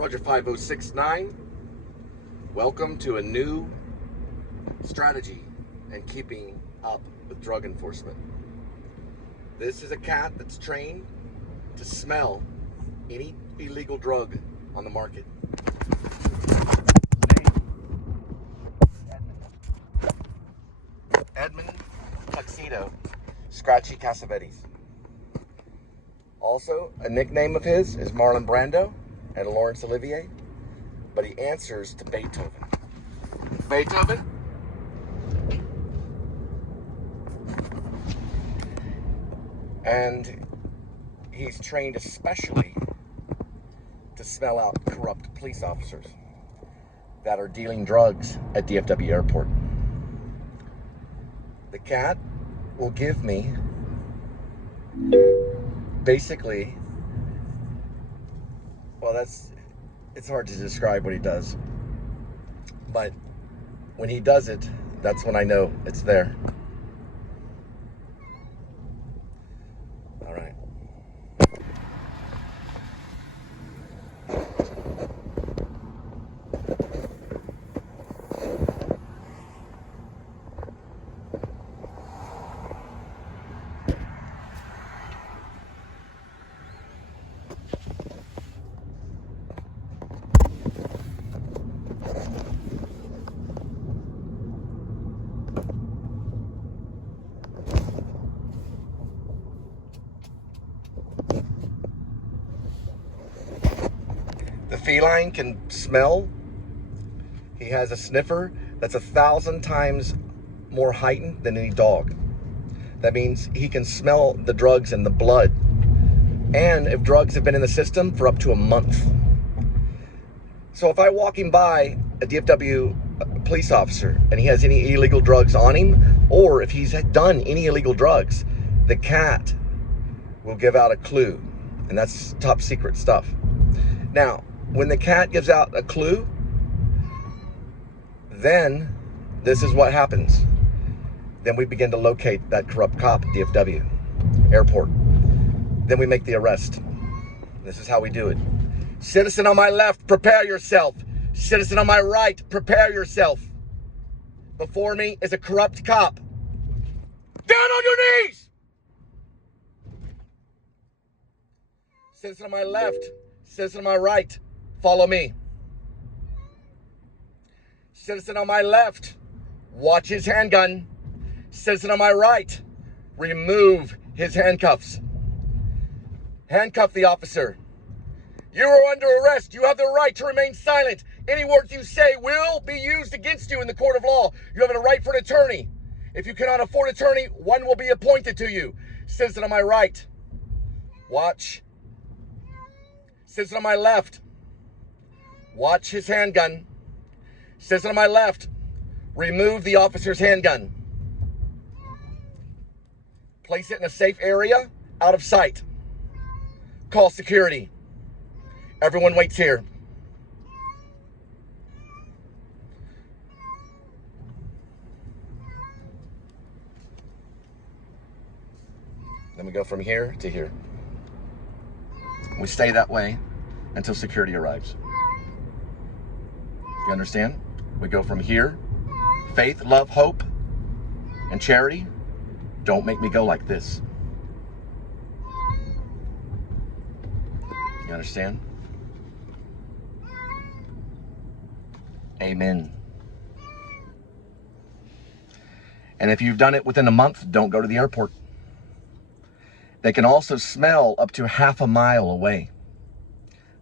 Roger 5069. Welcome to a new strategy in keeping up with drug enforcement. This is a cat that's trained to smell any illegal drug on the market. Edmund Tuxedo, Scratchy Cassavetes. Also, a nickname of his is Marlon Brando and Laurence Olivier, but he answers to Beethoven. Beethoven? And he's trained especially to smell out corrupt police officers that are dealing drugs at DFW Airport. The cat will give me basically, well, it's hard to describe what he does, but when he does it, that's when I know it's there. All right. The feline can smell. He has a sniffer that's 1,000 times more heightened than any dog. That means he can smell the drugs in the blood, and if drugs have been in the system for up to a month. So if I'm walking by a DFW police officer and he has any illegal drugs on him, or if he's done any illegal drugs, the cat will give out a clue, and that's top secret stuff. Now, when the cat gives out a clue, then this is what happens. Then we begin to locate that corrupt cop at DFW Airport. Then we make the arrest. This is how we do it. Citizen on my left, prepare yourself. Citizen on my right, prepare yourself. Before me is a corrupt cop. Down on your knees! Citizen on my left, citizen on my right, follow me. Citizen on my left, watch his handgun. Citizen on my right, remove his handcuffs. Handcuff the officer. You are under arrest. You have the right to remain silent. Any words you say will be used against you in the court of law. You have a right for an attorney. If you cannot afford an attorney, one will be appointed to you. Citizen on my right, watch. Citizen on my left, watch his handgun. Citizen on my left, remove the officer's handgun. Place it in a safe area, out of sight. Call security. Everyone waits here. Then we go from here to here. We stay that way until security arrives. You understand? We go from here. Faith, love, hope, and charity. Don't make me go like this. You understand? Amen. And if you've done it within a month, don't go to the airport. They can also smell up to half a mile away.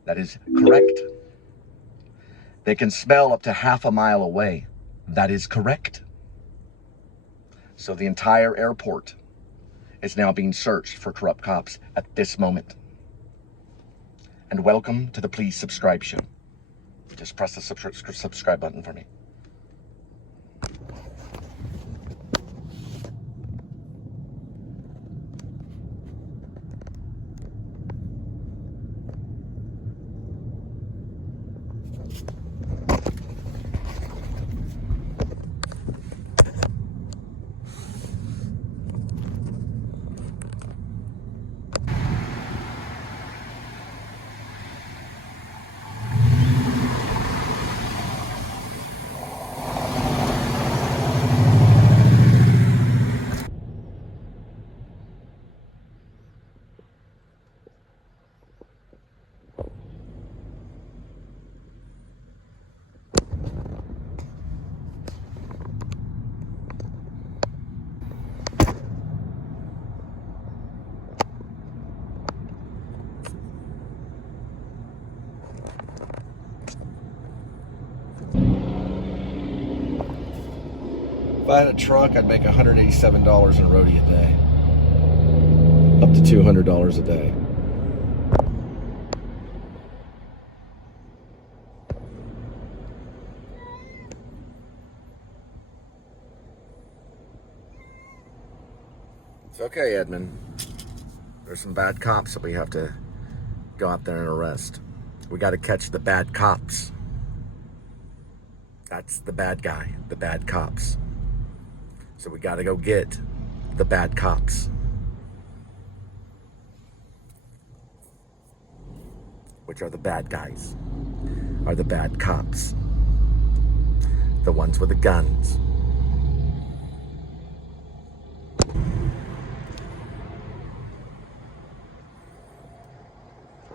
That is correct. They can smell up to half a mile away. That is correct. So the entire airport is now being searched for corrupt cops at this moment. And welcome to the Please Subscribe Show. Just press the subscribe button for me. If I had a truck, I'd make $187 in Roadie a day. Up to $200 a day. It's okay, Edmund. There's some bad cops that we have to go out there and arrest. We got to catch the bad cops. That's the bad guy, the bad cops. So we got to go get the bad cops. Which are the bad guys, are the bad cops. The ones with the guns.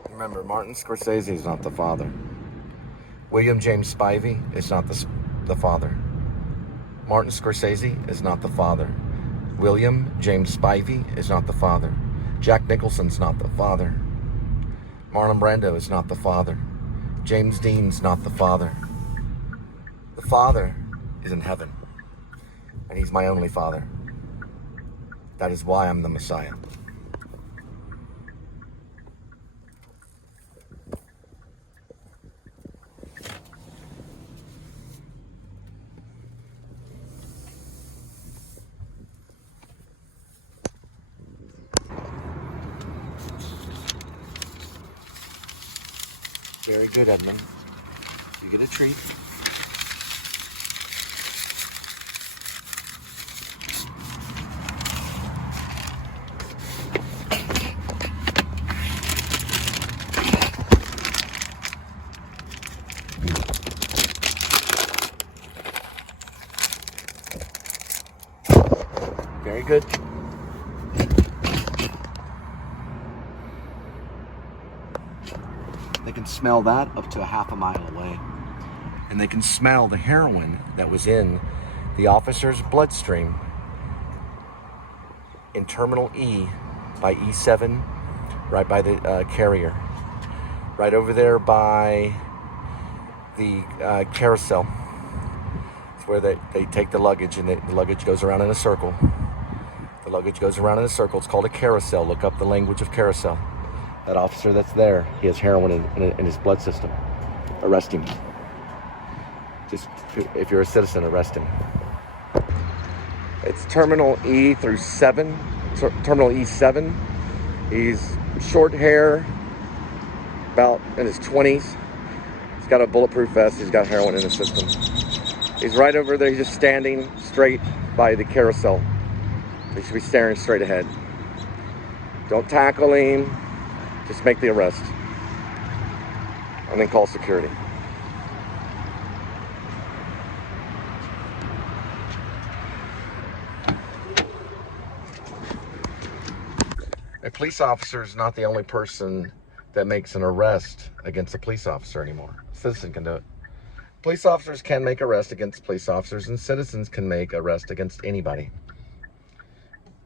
Remember, Martin Scorsese is not the father. William James Spivey is not the father. Martin Scorsese is not the father. William James Spivey is not the father. Jack Nicholson's not the father. Marlon Brando is not the father. James Dean's not the father. The Father is in heaven, and he's my only father. That is why I'm the Messiah. Very good, Edmund. You get a treat. Very good. They can smell that up to a half a mile away. And they can smell the heroin that was in the officer's bloodstream in Terminal E by E7, right by the carrier. Right over there by the carousel. It's where they take the luggage, and the luggage goes around in a circle. The luggage goes around in a circle. It's called a carousel. Look up the language of carousel. That officer that's there, he has heroin in his blood system. Arrest him. Just, if you're a citizen, arrest him. It's Terminal E through 7. Terminal E7. He's short hair, about in his 20s. He's got a bulletproof vest. He's got heroin in his system. He's right over there. He's just standing straight by the carousel. He should be staring straight ahead. Don't tackle him. Just make the arrest. And then call security. A police officer is not the only person that makes an arrest against a police officer anymore. A citizen can do it. Police officers can make arrests against police officers, and citizens can make arrests against anybody.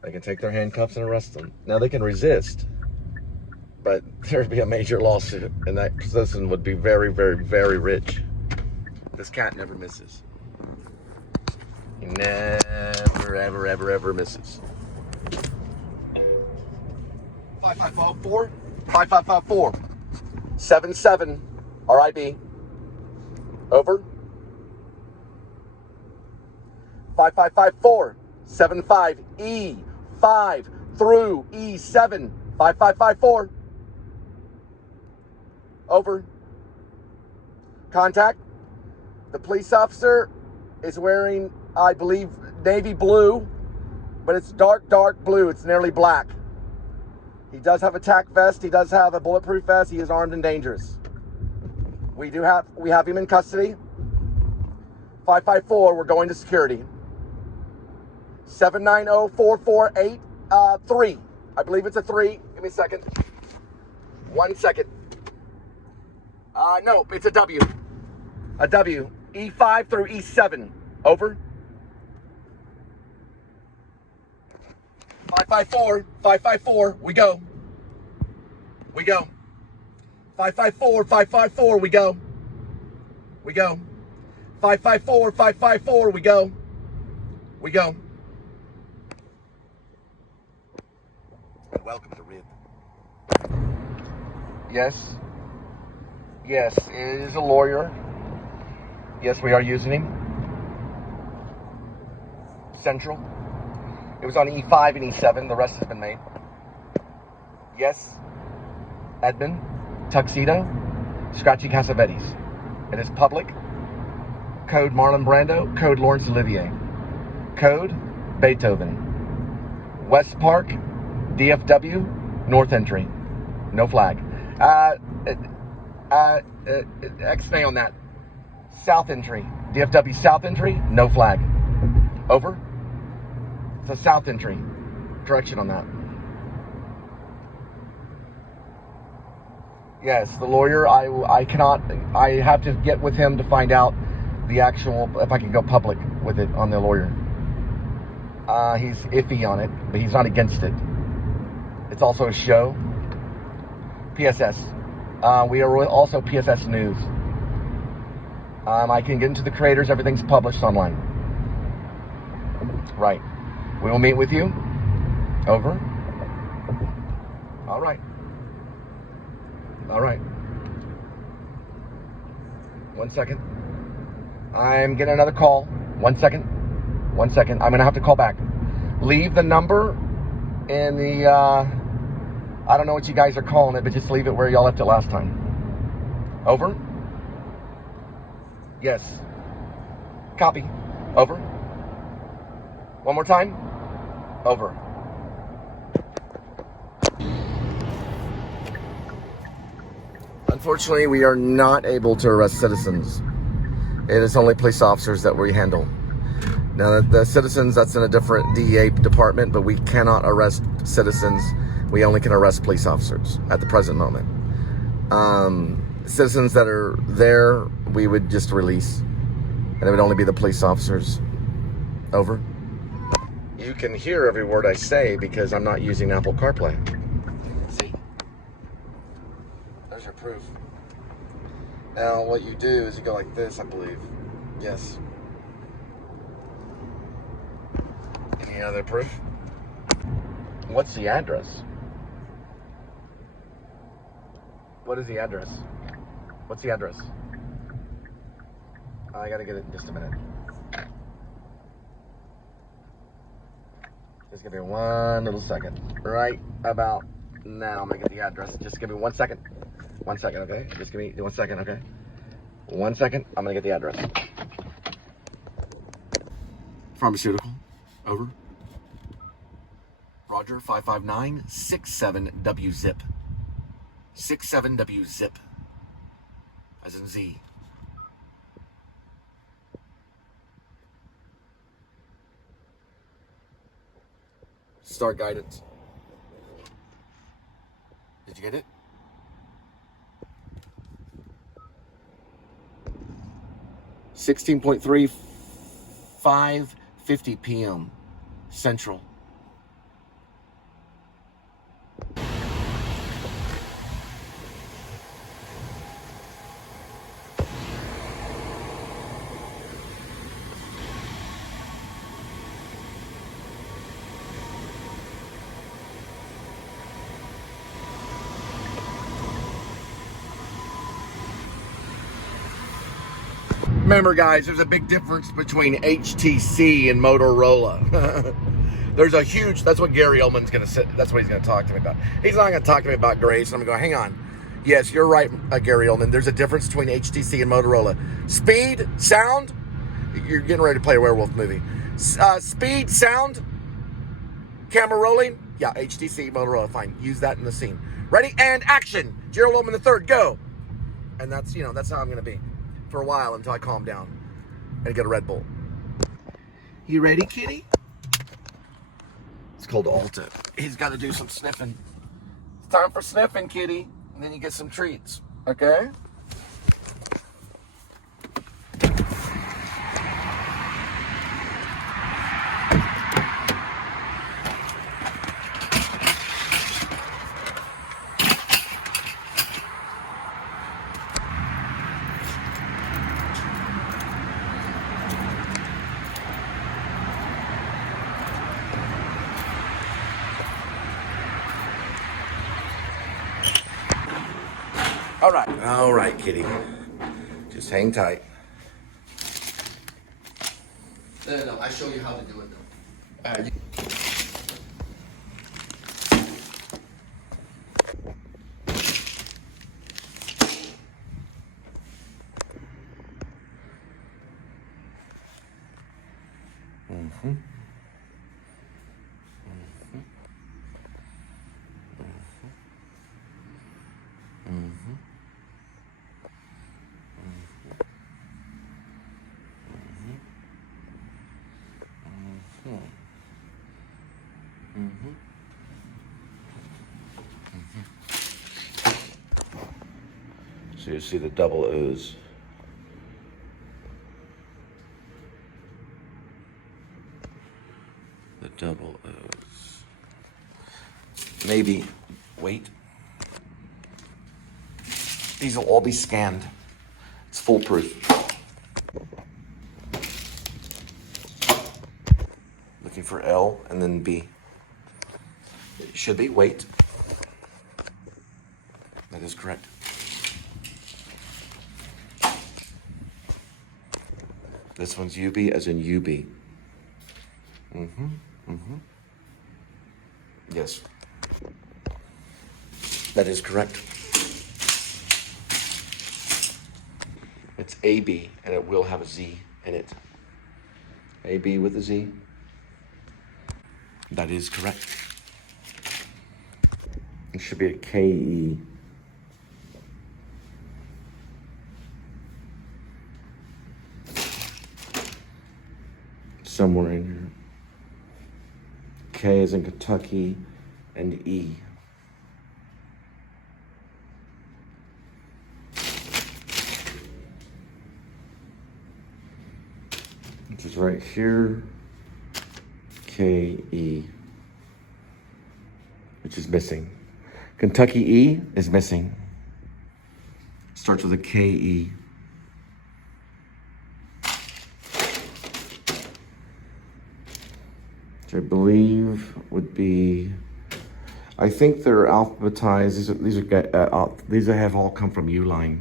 They can take their handcuffs and arrest them. Now, they can resist, but there'd be a major lawsuit, and that citizen would be very, very, very rich. This cat never misses. He never, ever, ever, ever misses. 5554, 5554, 77, RIB. Over. 5554, 75, E5 through E7, 5554. Over. Contact. The police officer is wearing, I believe, navy blue, but it's dark, dark blue. It's nearly black. He does have a tack vest. He does have a bulletproof vest. He is armed and dangerous. We have him in custody. 554, we're going to security. 790-448-3. I believe it's a 3. Give me a second. 1 second. No, it's a W. A W. E5 through E7. Over. 554, 554, we go. We go. 554, 554, we go. We go. 554, 554, we go. We go. And welcome to Rib. Yes. Yes, it is a lawyer. Yes, we are using him. Central. It was on E5 and E7. The rest has been made. Yes. Edmund Tuxedo. Scratchy Cassavetes. It is public. Code Marlon Brando. Code Laurence Olivier. Code Beethoven. West Park. DFW. North entry. No flag. X-nay on that. South entry. DFW South entry. No flag. Over. It's a south entry. Correction on that. Yes, the lawyer, I cannot, I have to get with him to find out the actual, if I can go public with it on the lawyer. He's iffy on it, but he's not against it. It's also a show. PSS. We are also PSS News. I can get into the creators. Everything's published online. Right. We will meet with you. Over. All right. All right. 1 second. I'm getting another call. 1 second. 1 second. I'm going to have to call back. Leave the number in the, I don't know what you guys are calling it, but just leave it where y'all left it last time. Over. Yes. Copy. Over. One more time. Over. Unfortunately, we are not able to arrest citizens. It is only police officers that we handle. Now, the citizens, that's in a different DEA department, but we cannot arrest citizens. We only can arrest police officers at the present moment. Citizens that are there, we would just release. And it would only be the police officers. Over. You can hear every word I say because I'm not using Apple CarPlay. See? There's your proof. Now, what you do is you go like this, I believe. Yes. Any other proof? What's the address? What is the address? What's the address? I gotta get it in just a minute. Just give me one little second. Right about now, I'm gonna get the address. Just give me 1 second. 1 second, okay? Just give me 1 second, okay? 1 second, I'm gonna get the address. Pharmaceutical, over. Roger, 559 67W zip. 67W zip. As in Z. Start guidance. Did you get it? .3 5:50 p.m. Central. Remember, guys, there's a big difference between HTC and Motorola. There's a huge, that's what Gary Oldman's going to say. That's what he's going to talk to me about. He's not going to talk to me about Grace. I'm going to go, hang on. Yes, you're right, Gary Oldman. There's a difference between HTC and Motorola. Speed, sound. You're getting ready to play a werewolf movie. Speed, sound, camera rolling. Yeah, HTC, Motorola, fine. Use that in the scene. Ready? And action. Gerald Oldman III, go. And that's, that's how I'm going to be for a while until I calm down and get a Red Bull. You ready, kitty? It's called Alto. He's got to do some sniffing. It's time for sniffing, kitty. And then you get some treats, okay? All right, kitty. Just hang tight. No, I show you how to do it though. So you see the double O's. The double O's. Maybe, wait. These will all be scanned. It's foolproof. Looking for L and then B. It should be, wait. That is correct. This one's UB as in UB. Yes. That is correct. It's AB, and it will have a Z in it. AB with a Z. That is correct. It should be a KE. Somewhere in here. K is in Kentucky, and E. Which is right here. K-E. Which is missing. Kentucky E is missing. Starts with a K-E. Which I believe would be, I think they're alphabetized. These have all come from Uline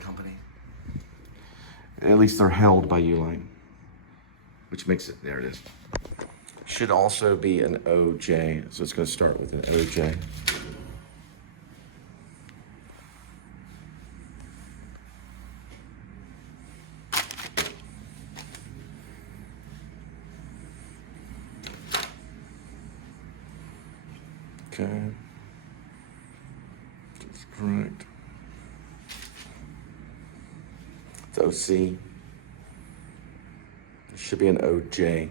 Company. At least they're held by Uline, which makes it, there it is. Should also be an OJ, so it's going to start with an OJ. Okay, that's correct. It's OC. It should be an OJ.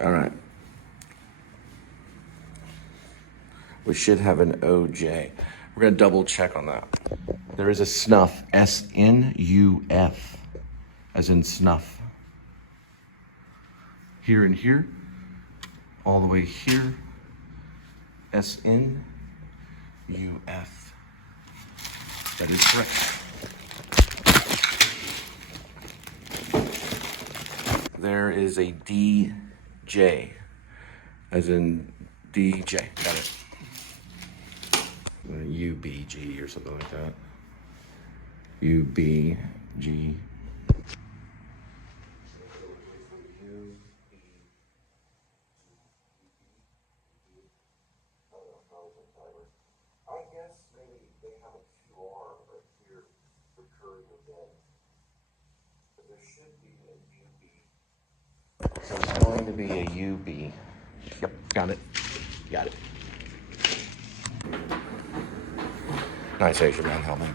All right. We should have an OJ. We're gonna double check on that. There is a snuff, S-N-U-F, as in snuff. Here and here, all the way here, S-N-U-F. That is correct. There is a D-J, as in DJ, got it. U-B-G or something like that. U-B-G. So it's going to be a UB. Yep, got it. Got it. Nice Asian man, help me.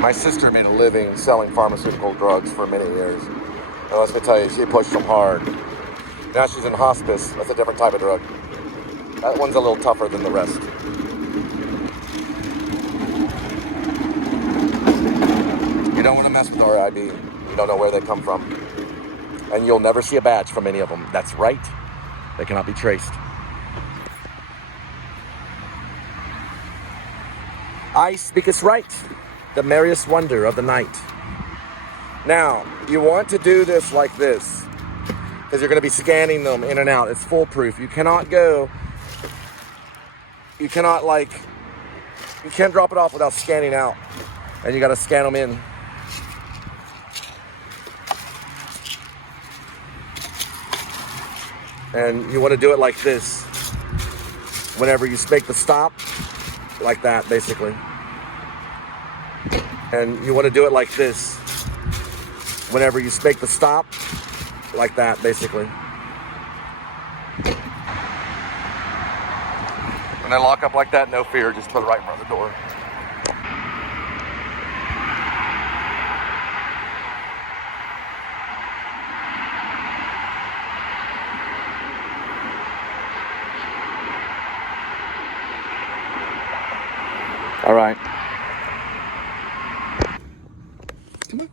My sister made a living selling pharmaceutical drugs for many years. And let me tell you, she pushed them hard. Now she's in hospice. That's a different type of drug. That one's a little tougher than the rest. You don't want to mess with RIB. You don't know where they come from. And you'll never see a badge from any of them. That's right. They cannot be traced. I speak us right. The merriest wonder of the night. Now, you want to do this like this, because you're going to be scanning them in and out. It's foolproof. You cannot go, you can't drop it off without scanning out. And you got to scan them in. And you want to do it like this. Whenever you make the stop, like that, basically. And you want to do it like this. Whenever you make the stop, like that, basically. When they lock up like that, no fear, just put it right in front of the door. All right. Come on.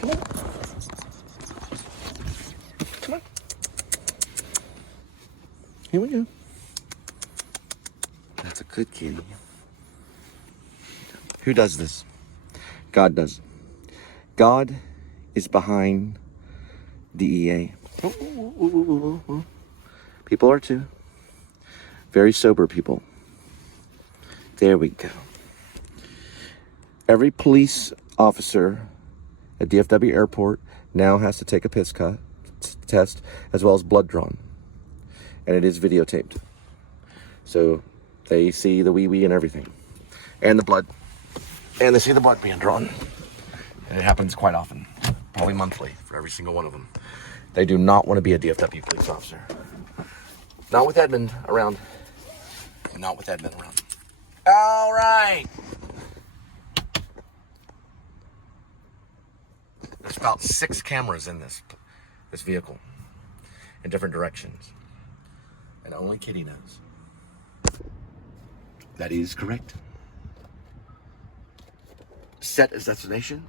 Come on. Come on. Here we go. That's a good kitty. Who does this? God does. God is behind DEA. People are too. Very sober people. There we go. Every police officer at DFW Airport now has to take a piss test as well as blood drawn. And it is videotaped. So they see the wee-wee and everything. And the blood. And they see the blood being drawn. And it happens quite often. Probably monthly for every single one of them. They do not want to be a DFW police officer. Not with Edmund around. Not with Edmund around. All right. There's about 6 cameras in this vehicle in different directions. And only Kitty knows. That is correct. Set as destination.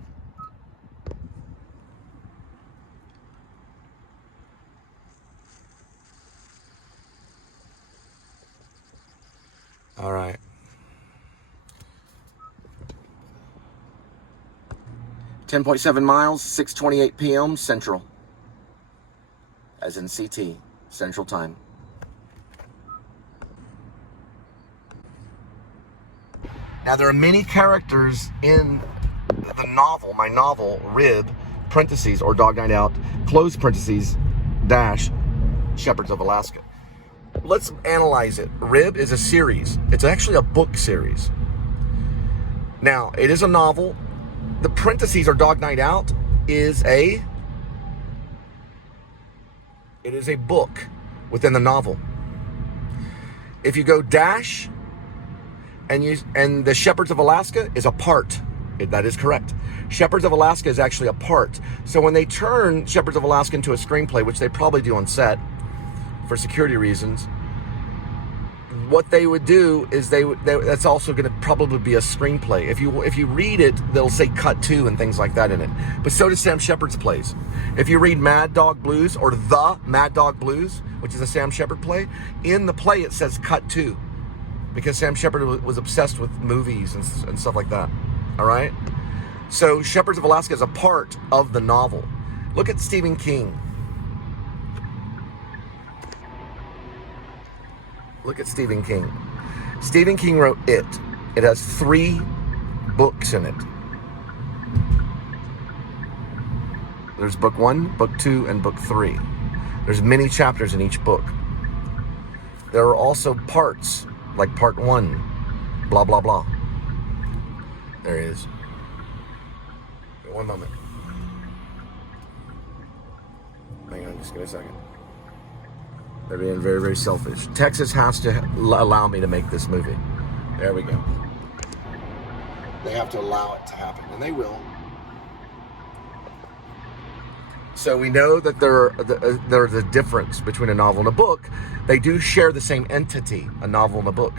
All right. 10.7 miles, 6:28 p.m. Central. As in CT, Central Time. Now there are many characters in the novel, my novel, Rib, parentheses, or Dog Night Out, close parentheses, dash, Shepherds of Alaska. Let's analyze it. Rib is a series. It's actually a book series. Now, it is a novel. The parentheses or Dog Night Out is a book within the novel. If you go dash and the Shepherds of Alaska is a part. That is correct. Shepherds of Alaska is actually a part. So when they turn Shepherds of Alaska into a screenplay, which they probably do on set for security reasons, what they would do is that's also going to probably be a screenplay. If you read it, they'll say cut to and things like that in it. But so does Sam Shepard's plays. If you read Mad Dog Blues or The Mad Dog Blues, which is a Sam Shepard play, in the play it says cut to, because Sam Shepard was obsessed with movies and stuff like that. All right? So Shepherds of Alaska is a part of the novel. Look at Stephen King. Look at Stephen King. Stephen King wrote It. It has 3 books in it. There's book 1, book 2, and book 3. There's many chapters in each book. There are also parts, like part 1, blah, blah, blah. There it is. One moment. Hang on, just give me a second. They're being very, very selfish. Texas has to allow me to make this movie. There we go. They have to allow it to happen, and they will. So we know that there's a difference between a novel and a book. They do share the same entity, a novel and a book.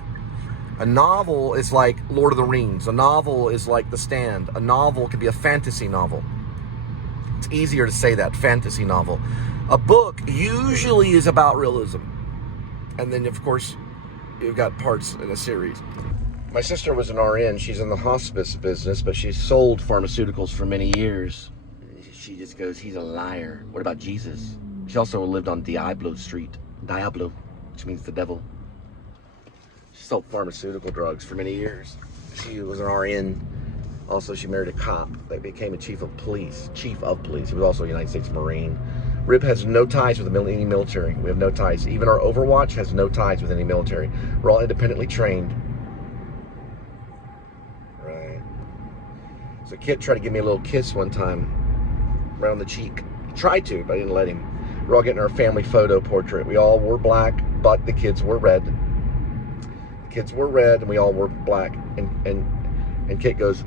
A novel is like Lord of the Rings. A novel is like The Stand. A novel can be a fantasy novel. It's easier to say that, fantasy novel. A book usually is about realism. And then, of course, you've got parts in a series. My sister was an RN. She's in the hospice business, but she sold pharmaceuticals for many years. She just goes, he's a liar. What about Jesus? She also lived on Diablo Street. Diablo, which means the devil. She sold pharmaceutical drugs for many years. She was an RN. Also, she married a cop that became a chief of police. He was also a United States Marine. Rib has no ties with any military. We have no ties. Even our Overwatch has no ties with any military. We're all independently trained. Right. So Kit tried to give me a little kiss one time, right on the cheek. He tried to, but I didn't let him. We're all getting our family photo portrait. We all wore black, but the kids were red. The kids were red, and we all wore black. And Kit goes,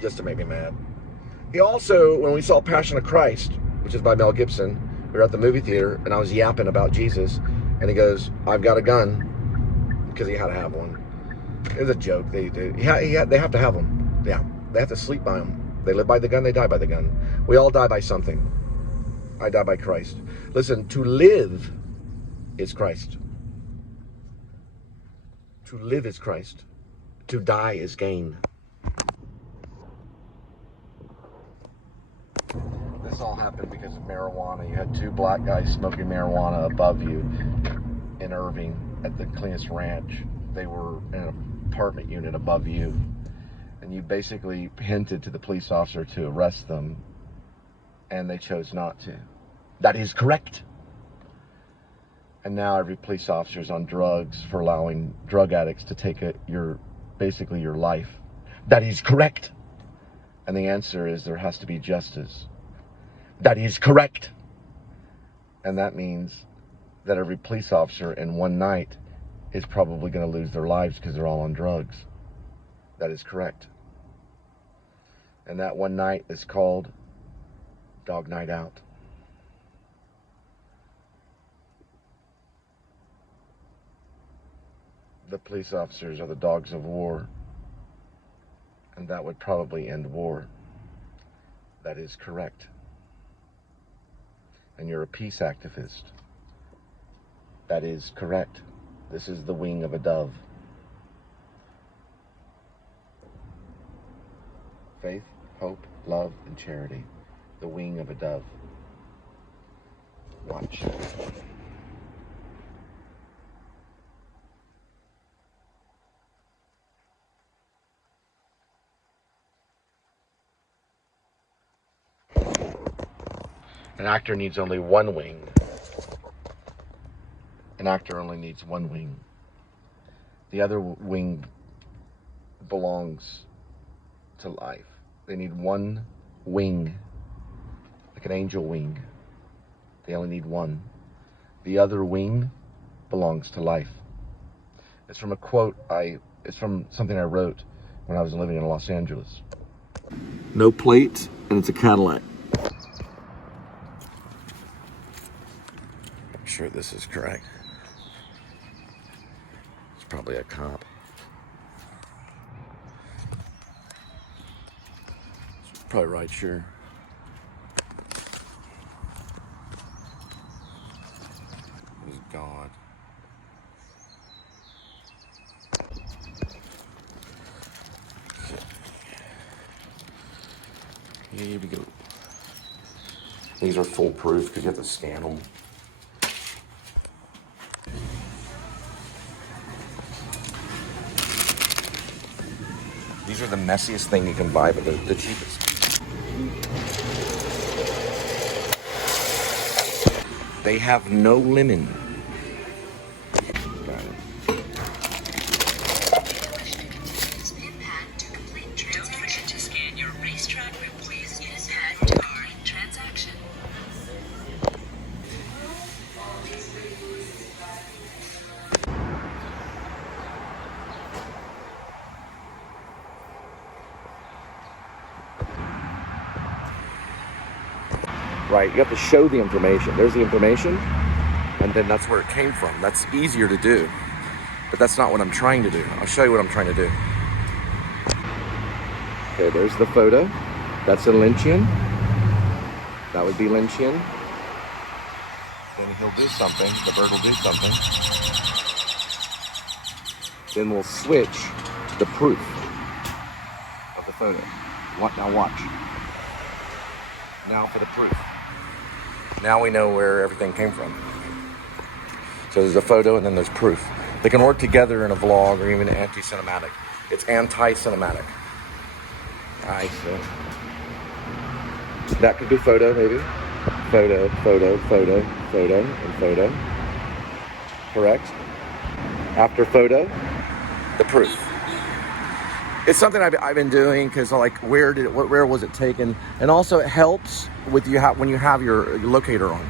just to make me mad. He also, when we saw Passion of Christ, which is by Mel Gibson, we were at the movie theater, and I was yapping about Jesus, and he goes, I've got a gun, because he had to have one. It was a joke. They have to have them. Yeah, they have to sleep by them. They live by the gun, they die by the gun. We all die by something. I die by Christ. Listen, to live is Christ. To live is Christ. To die is gain. This all happened because of marijuana. You had two black guys smoking marijuana above you in Irving at the Cleanest Ranch. They were in an apartment unit above you. And you basically hinted to the police officer to arrest them, and they chose not to. That is correct. And now every police officer is on drugs for allowing drug addicts to take basically your life. That is correct. And the answer is there has to be justice. That is correct. And that means that every police officer in one night is probably going to lose their lives because they're all on drugs. That is correct. And that one night is called Dog Night Out. The police officers are the dogs of war. And that would probably end war. That is correct. And you're a peace activist. That is correct. This is the wing of a dove. Faith, hope, love, and charity. The wing of a dove. Watch. An actor needs only one wing. An actor only needs one wing. The other wing belongs to life. They need one wing, like an angel wing. They only need one. The other wing belongs to life. It's from a quote it's from something I wrote when I was living in Los Angeles. No plate, and it's a Cadillac. I'm sure this is correct. It's probably a cop. Probably right, sure. This is God. Here we go. These are foolproof because you have to scan them. These are the messiest thing you can buy, but they're the cheapest. They have no lemon. Got it. To scan your racetrack, please use head to card transaction. Right, you have to show the information. There's the information, and then that's where it came from. That's easier to do, but that's not what I'm trying to do. I'll show you what I'm trying to do. Okay, there's the photo. That's a Lynchian. That would be Lynchian. Then he'll do something. The bird will do something. Then we'll switch to the proof of the photo. Now watch. Now for the proof. Now we know where everything came from. So there's a photo and then there's proof. They can work together in a vlog or even anti-cinematic. It's anti-cinematic. I see. That could be photo, maybe. Photo, photo, photo, photo, and photo. Correct. After photo, the proof. It's something I've been doing because like where was it taken, and also it helps with when you have your locator on.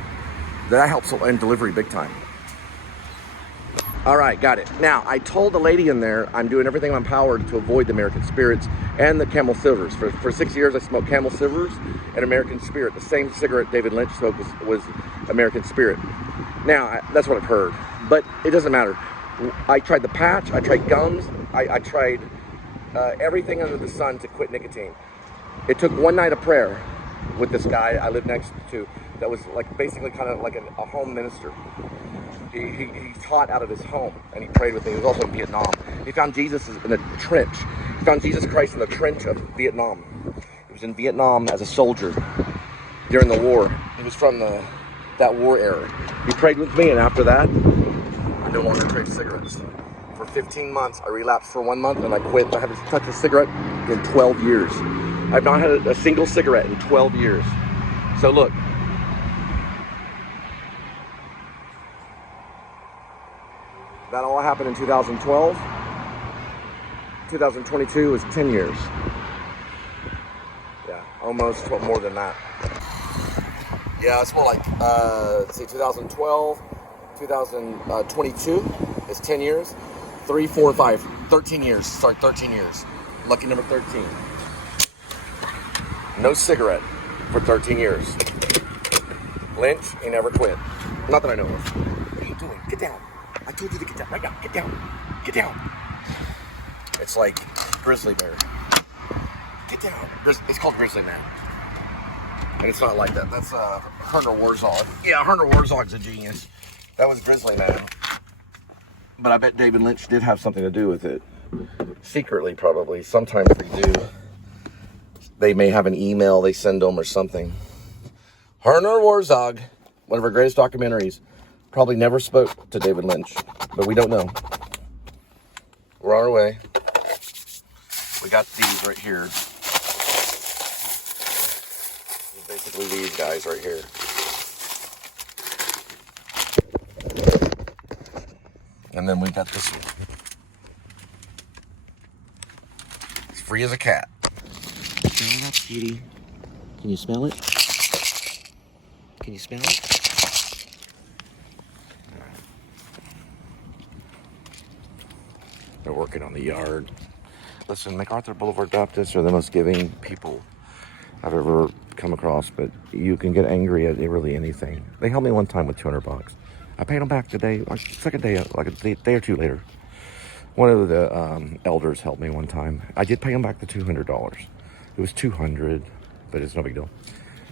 That helps in delivery big time. All right, got it. Now, I told the lady in there I'm doing everything in my power to avoid the American Spirits and the Camel Silvers. For 6 years, I smoked Camel Silvers and American Spirit. The same cigarette David Lynch smoked was American Spirit. Now, that's what I've heard, but it doesn't matter. I tried the patch, I tried gums, I tried everything under the sun to quit nicotine. It took one night of prayer with this guy I lived next to that was like basically kind of like a home minister. He taught out of his home and he prayed with me. He was also in Vietnam. He found Jesus in a trench. He found Jesus Christ in the trench of Vietnam. He was in Vietnam as a soldier during the war. He was from that war era. He prayed with me, and after that, I no longer trade cigarettes. For 15 months, I relapsed for 1 month and I quit. I haven't touched a cigarette in 12 years. I've not had a single cigarette in 12 years. So look. That all happened in 2012. 2022 is 10 years. Yeah, almost more than that. Yeah, it's more like, let's see, 2012, 2022 is 10 years. 3, 4, 5, 13 years. Sorry, 13 years. Lucky number 13. No cigarette for 13 years. Lynch, he never quit. Not that I know of. What are you doing? Get down. I told you to get down. Right now. Get down. Get down. It's like grizzly bear. Get down. It's called grizzly man. And it's not like that. That's Herner Warzog. Yeah, Herner Warzog's a genius. That was grizzly man. But I bet David Lynch did have something to do with it. Secretly, probably. Sometimes they do. They may have an email they send them or something. Herner Warzog, one of our greatest documentaries, probably never spoke to David Lynch, but we don't know. We're on our way. We got these right here. Basically these guys right here. And then we got this one. It's free as a cat. Smell that, cutie? Can you smell it? Can you smell it? They're working on the yard. Listen, MacArthur Boulevard Baptists are the most giving people I've ever come across, but you can get angry at really anything. They helped me one time with $200. I paid them back today, second day, like a day or two later. One of the elders helped me one time. I did pay them back the $200. It was $200, but it's no big deal.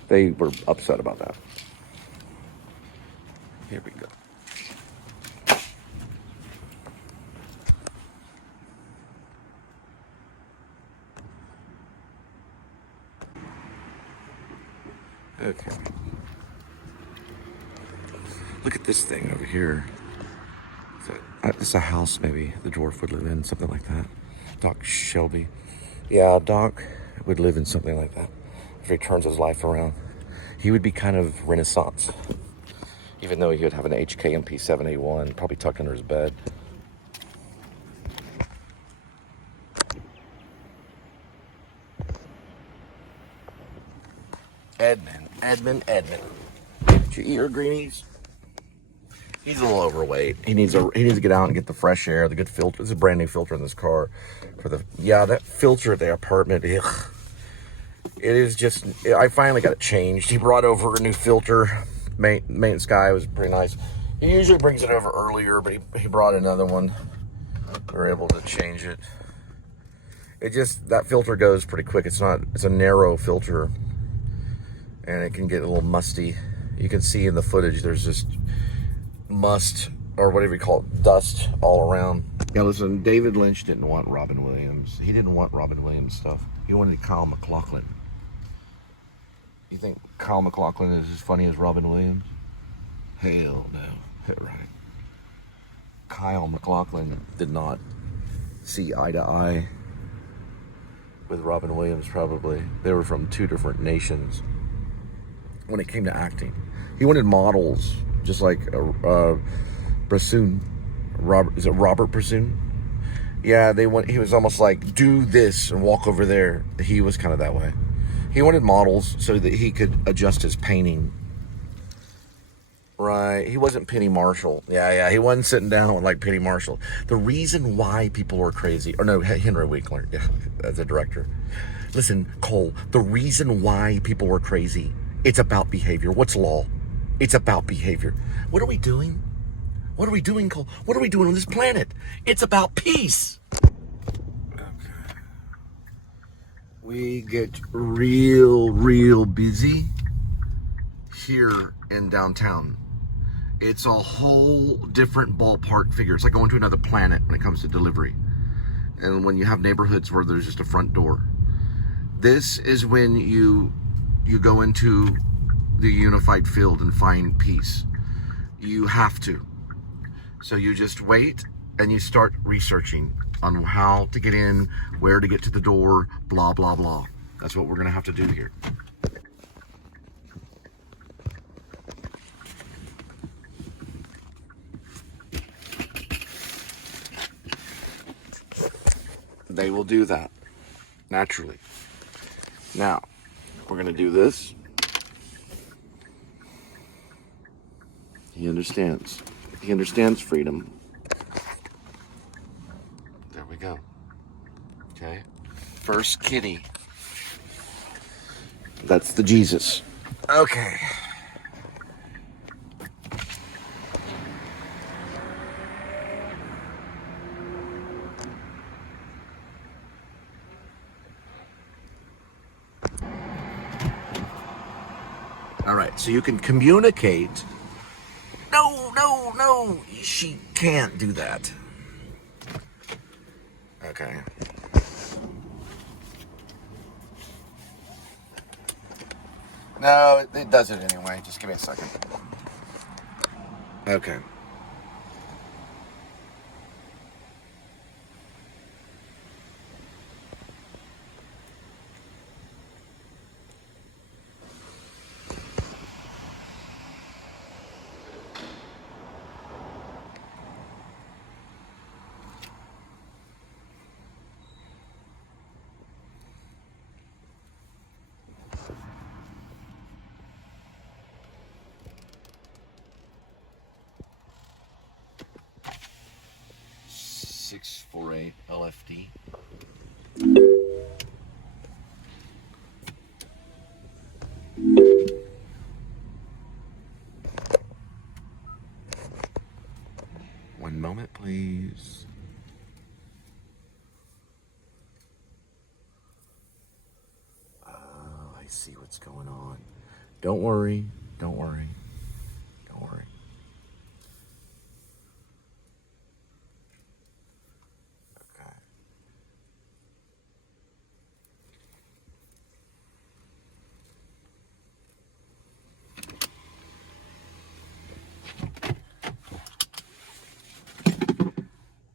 They were upset about that. Here we go. Okay. Look at this thing over here. It's a house maybe the dwarf would live in, something like that. Doc Shelby. Yeah, Doc would live in something like that if he turns his life around. He would be kind of Renaissance, even though he would have an HKMP 7A1 probably tucked under his bed. Edmund. Did you eat your greenies? He's a little overweight. He needs to get out and get the fresh air, the good filter. This is a brand new filter in this car. That filter at the apartment, ugh. It is just, I finally got it changed. He brought over a new filter. Maintenance guy was pretty nice. He usually brings it over earlier, but he brought another one. We were able to change it. That filter goes pretty quick. It's a narrow filter, and it can get a little musty. You can see in the footage there's just must, or whatever you call it, dust all around. Yeah, listen, David Lynch didn't want Robin Williams. He didn't want Robin Williams stuff. He wanted Kyle MacLachlan. You think Kyle MacLachlan is as funny as Robin Williams? Hell no. Right. Kyle MacLachlan did not see eye to eye with Robin Williams, probably. They were from two different nations when it came to acting. He wanted models, just like Bassoon. Is it Robert Bassoon? Yeah, he was almost like, do this and walk over there. He was kind of that way. He wanted models so that he could adjust his painting. Right, he wasn't Penny Marshall. Yeah, he wasn't sitting down like Penny Marshall. The reason why people are crazy, or no, Henry Winkler, yeah, as a director. Listen, Cole, the reason why people are crazy, it's about behavior. What's law? It's about behavior. What are we doing? What are we doing, Cole? What are we doing on this planet? It's about peace. Okay. We get real busy here in downtown. It's a whole different ballpark figure. It's like going to another planet when it comes to delivery. And when you have neighborhoods where there's just a front door. This is when you go into the unified field and find peace. You have to. So you just wait and you start researching on how to get in, where to get to the door, blah, blah, blah. That's what we're gonna have to do here. They will do that, naturally. Now, we're gonna do this. He understands. He understands freedom. There we go. Okay. First kitty. That's the Jesus. Okay. All right, so you can communicate. No, she can't do that. Okay. No, it does it anyway. Just give me a second. Okay. .648 LFD. One moment, please. Oh, I see what's going on. Don't worry. Don't worry. Don't worry. Okay.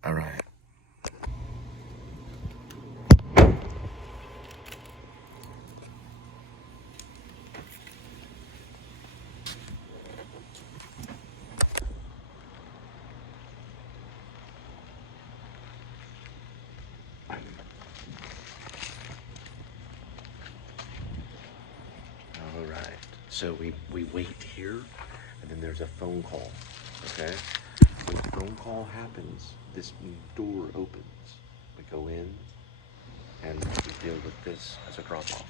All right. All right. So we wait here, and then there's a phone call. Okay. When the phone call happens, this door opens. We go in, and we deal with this as a drop-off.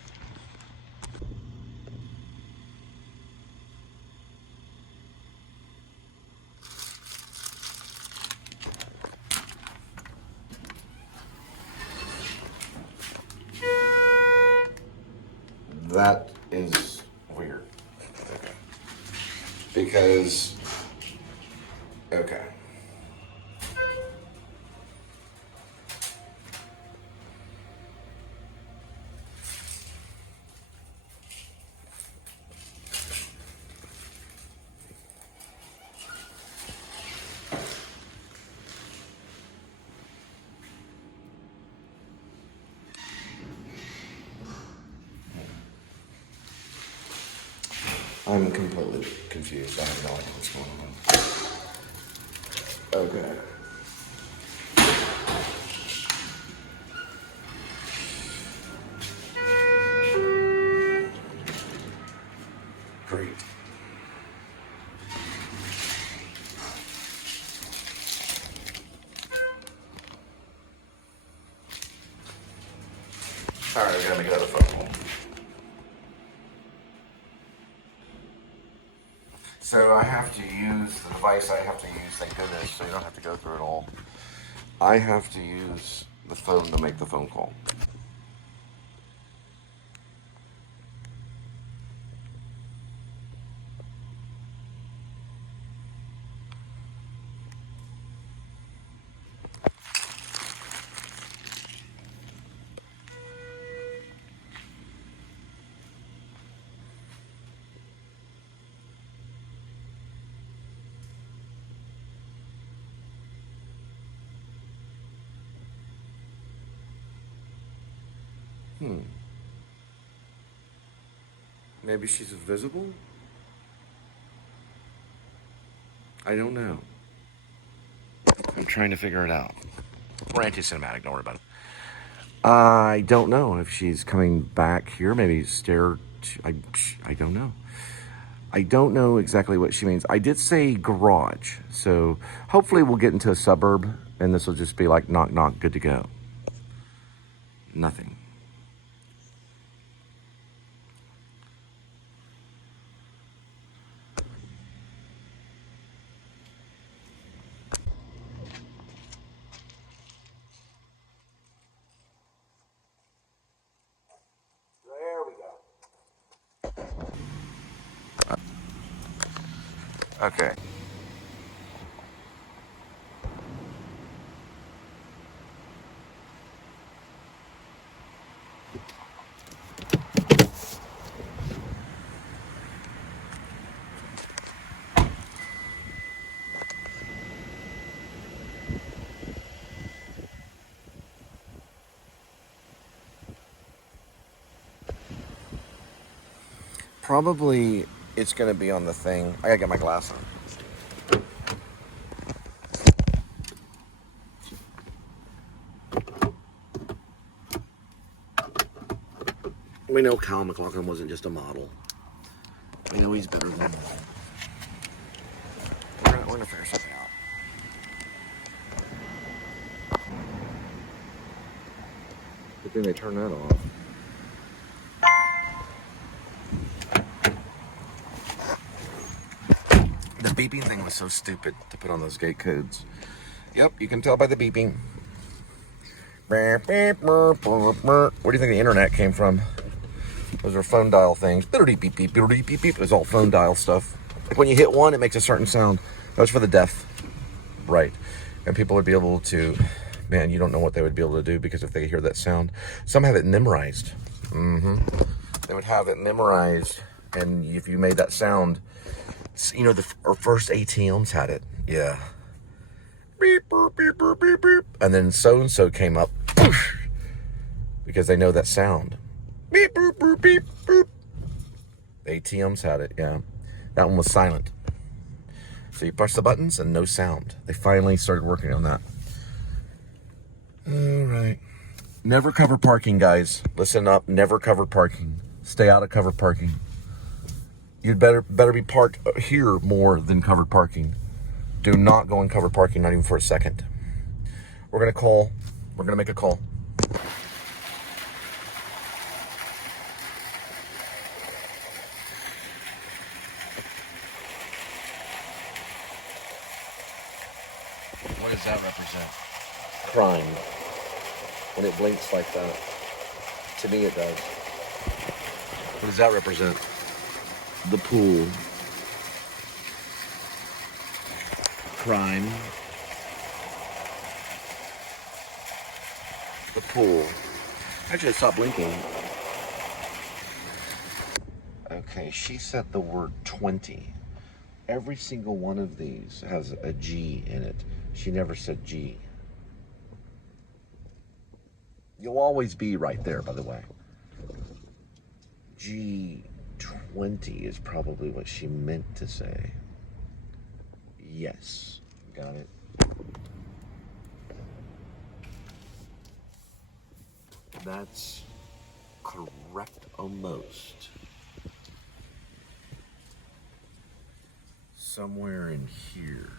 That is weird. Okay. Because, okay. I'm completely confused. I have no idea what's going on. Okay. Great. All right, I gotta make another phone call. So I have to use the device I have to use, thank goodness, so you don't have to go through it all. I have to use the phone to make the phone call. Maybe she's invisible? I don't know. I'm trying to figure it out. We're anti-cinematic, don't worry about it. I don't know if she's coming back here. Maybe I don't know. I don't know exactly what she means. I did say garage, so hopefully we'll get into a suburb, and this will just be like knock, knock, good to go. Nothing. There we go. Okay. Probably it's going to be on the thing. I got to get my glass on. We know Kyle MacLachlan wasn't just a model. We know he's better than that. We're gonna figure something out. Good thing they turned that off. The beeping thing was so stupid to put on those gate codes. Yep, you can tell by the beeping. Where do you think the internet came from? Those are phone dial things. Beep, beep, beep, beep, beep, beep. It was all phone dial stuff. Like when you hit one, it makes a certain sound. That was for the deaf. Right. And people would be able to, man, you don't know what they would be able to do, because if they hear that sound, some have it memorized. They would have it memorized, and if you made that sound, you know, our first ATMs had it. Yeah. Beep, beep, beep, beep, beep, beep. And then so-and-so came up, because they know that sound. Beep, boop, boop, beep, boop. The ATMs had it, yeah. That one was silent. So you push the buttons and no sound. They finally started working on that. All right. Never cover parking, guys. Listen up. Never cover parking. Stay out of cover parking. You'd better be parked here more than covered parking. Do not go in covered parking, not even for a second. We're gonna make a call. What does that represent? Crime. When it blinks like that. To me it does. What does that represent? The pool. Crime. The pool. Actually, stop blinking. Okay, she said the word 20. Every single one of these has a G in it. She never said G. You'll always be right there, by the way. G20. 20 is probably what she meant to say. Yes. Got it. That's correct almost. Somewhere in here.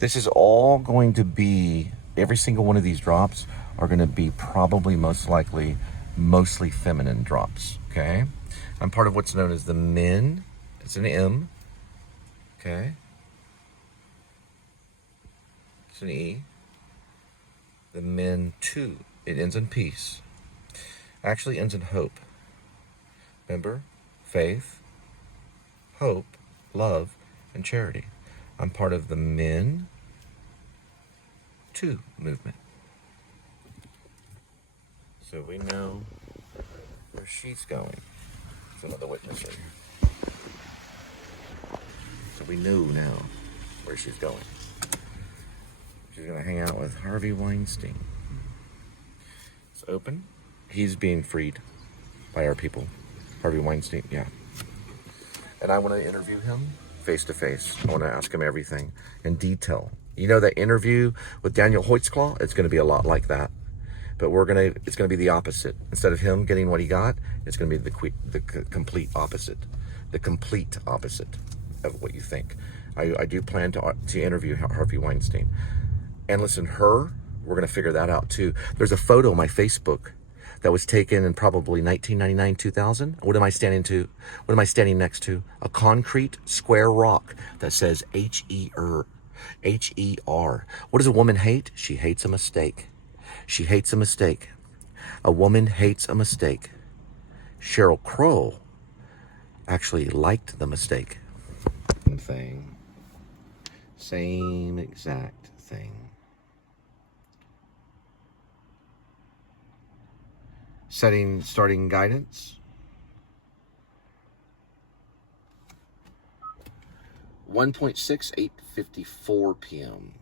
This is all going to be, every single one of these drops are going to be probably most likely mostly feminine drops, okay? I'm part of what's known as the men. It's an M, okay? It's an E. The men 2. It ends in peace. Actually ends in hope. Remember? Faith, hope, love, and charity. I'm part of the men 2 movement. So we know where she's going. Some other witness right here. So we know now where she's going. She's going to hang out with Harvey Weinstein. It's open. He's being freed by our people. Harvey Weinstein, yeah. And I want to interview him face to face. I want to ask him everything in detail. You know that interview with Daniel Hoytsclaw? It's going to be a lot like that. But it's going to be the opposite. Instead of him getting what he got, it's going to be the complete opposite. The complete opposite of what you think. I do plan to interview Harvey Weinstein. And listen, we're going to figure that out too. There's a photo on my Facebook that was taken in probably 1999, 2000. What am I standing next to? A concrete square rock that says H-E-R. H-E-R. What does a woman hate? She hates a mistake. She hates a mistake. A woman hates a mistake. Sheryl Crow actually liked the mistake. Same exact thing. Starting guidance. 1.6, 8:54 p.m.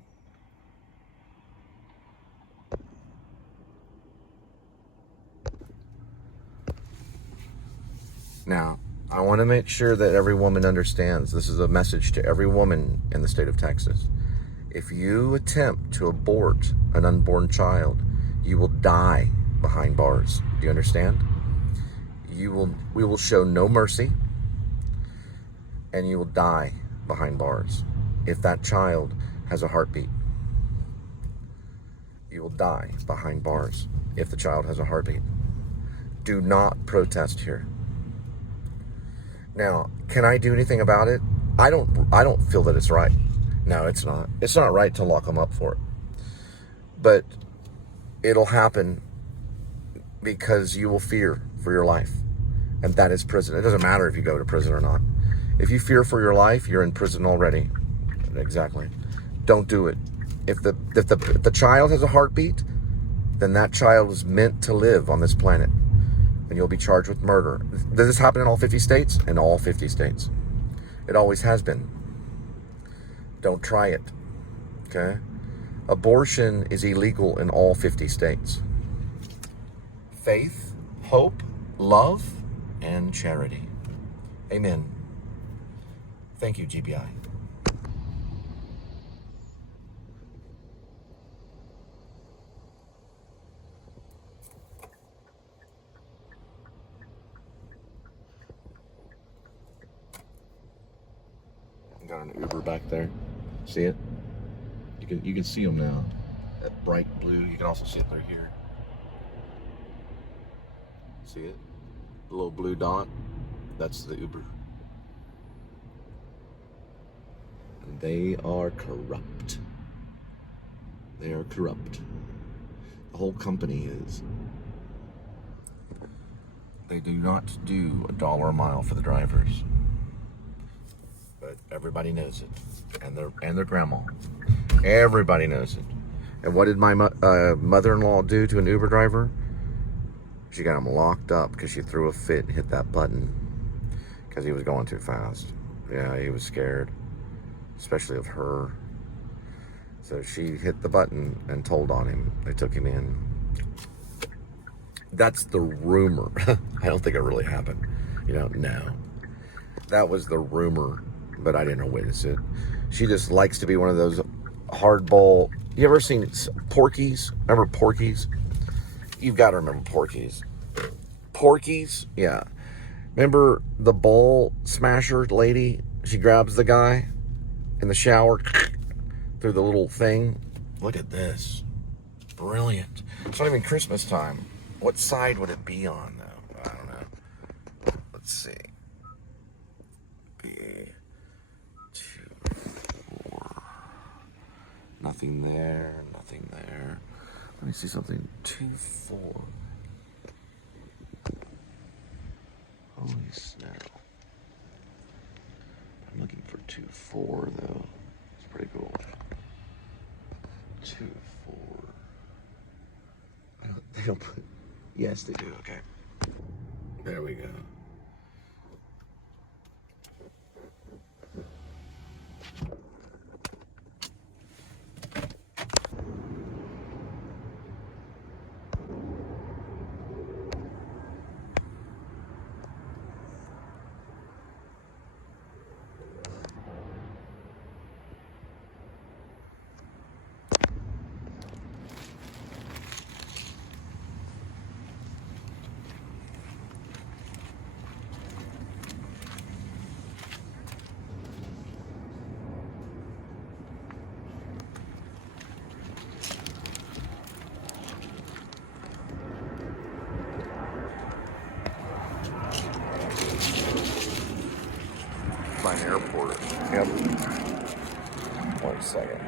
Now, I want to make sure that every woman understands. This is a message to every woman in the state of Texas. If you attempt to abort an unborn child, you will die behind bars. Do you understand? We will show no mercy, and you will die behind bars. If that child has a heartbeat, you will die behind bars if the child has a heartbeat. Do not protest here. Now, can I do anything about it? I don't feel that it's right. No, it's not. It's not right to lock them up for it. But it'll happen because you will fear for your life. And that is prison. It doesn't matter if you go to prison or not. If you fear for your life, you're in prison already. Exactly. Don't do it. If the child has a heartbeat, then that child was meant to live on this planet. And you'll be charged with murder. Does this happen in all 50 states? In all 50 states. It always has been. Don't try it. Okay? Abortion is illegal in all 50 states. Faith, hope, love, and charity. Amen. Thank you, GBI. Got an Uber back there. See it? You can see them now. That bright blue. You can also see it through here. See it? The little blue dot. That's the Uber. And they are corrupt. They are corrupt. The whole company is. They do not do $1 a mile for the drivers. But everybody knows it, and their grandma. Everybody knows it. And what did my mother-in-law do to an Uber driver? She got him locked up because she threw a fit and hit that button because he was going too fast. Yeah, he was scared. especially of her. So she hit the button and told on him. They took him in. That's the rumor. I don't think it really happened. No. That was the rumor, but I didn't witness it. She just likes to be one of those hardball. You ever seen Porky's? Remember Porky's? You've got to remember Porky's. Porky's? Yeah. Remember the bowl smasher lady? She grabs the guy in the shower through the little thing. Look at this. Brilliant. It's not even Christmas time. What side would it be on, though? I don't know. Let's see. B2, 4. Nothing there. Nothing there. Let me see something. 2, 4. Holy snap. I'm looking for 2, 4, though. It's pretty cool. 2, 4. They don't put. Yes, they do. Okay. There we go. By an airport. Yep. 1 second.